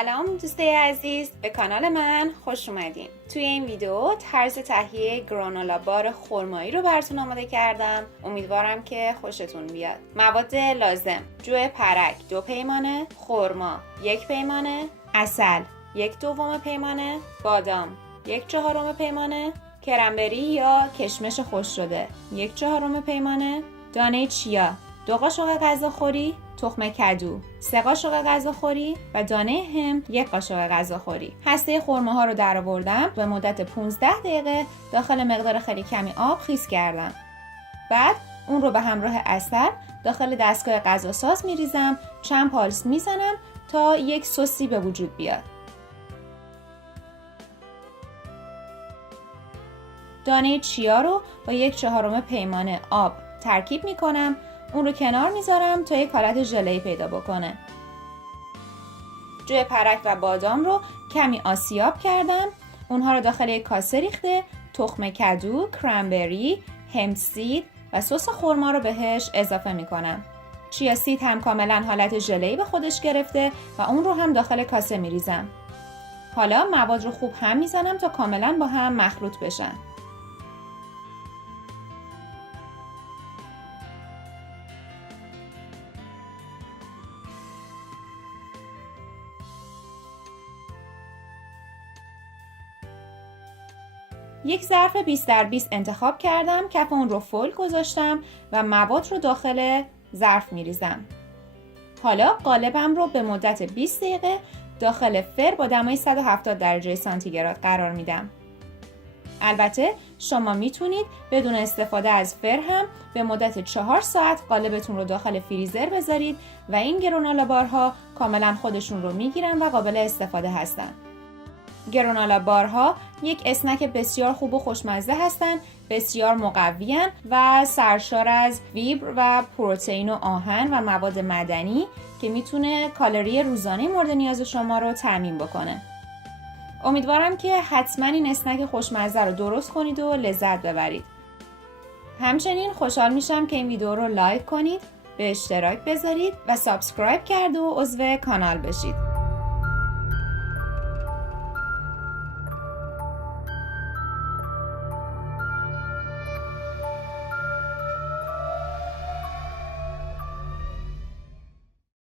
سلام دوستای عزیز، به کانال من خوش اومدین. توی این ویدیو طرز تهیه گرانولا بار خرمایی رو براتون آماده کردم. امیدوارم که خوشتون بیاد. مواد لازم: جو پرک 2 پیمانه، خرما 1 پیمانه، عسل 1/2 پیمانه، بادام 1/4 پیمانه، کرنبری یا کشمش خشک شده 1/4 پیمانه، دانه چیا 2 قاشق غذاخوری، تخم کدو 3 قاشق غذاخوری و دانه هند 1 قاشق غذاخوری. هسته خرماها رو درآوردم، به مدت 15 دقیقه داخل مقدار خیلی کمی آب خیس کردم. بعد اون رو به همراه عسل داخل دستگاه غذاساز میریزم، چند پالس میزنم تا یک سوسی به وجود بیاد. دانه چیا رو با 1/4 پیمانه آب ترکیب میکنم، اون رو کنار میذارم تا یک حالت ژله‌ای پیدا بکنه. جو پرک و بادام رو کمی آسیاب کردم، اونها رو داخل یک کاسه ریخته، تخم کدو، کرنبری، همت سید و سس خرما رو بهش اضافه میکنم. چیا سید هم کاملا حالت ژله‌ای به خودش گرفته و اون رو هم داخل کاسه میریزم. حالا مواد رو خوب هم میزنم تا کاملا با هم مخلوط بشن. یک ظرف 20x20 انتخاب کردم، کف اون رو فول گذاشتم و مواد رو داخل ظرف میریزم. حالا قالبم رو به مدت 20 دقیقه داخل فر با دمای 170 درجه سانتیگراد قرار میدم. البته شما میتونید بدون استفاده از فر هم به مدت 4 ساعت قالبتون رو داخل فریزر بذارید و این گرانولا بارها کاملا خودشون رو میگیرن و قابل استفاده هستن. گرانولا بارها یک اسنک بسیار خوب و خوشمزه هستند، بسیار مقوی‌اند و سرشار از فیبر و پروتئین و آهن و مواد معدنی که میتونه کالری روزانه مورد نیاز شما رو تامین بکنه. امیدوارم که حتما این اسنک خوشمزه رو درست کنید و لذت ببرید. همچنین خوشحال میشم که این ویدیو رو لایک کنید، به اشتراک بذارید و سابسکرایب کرد و عضو کانال بشید.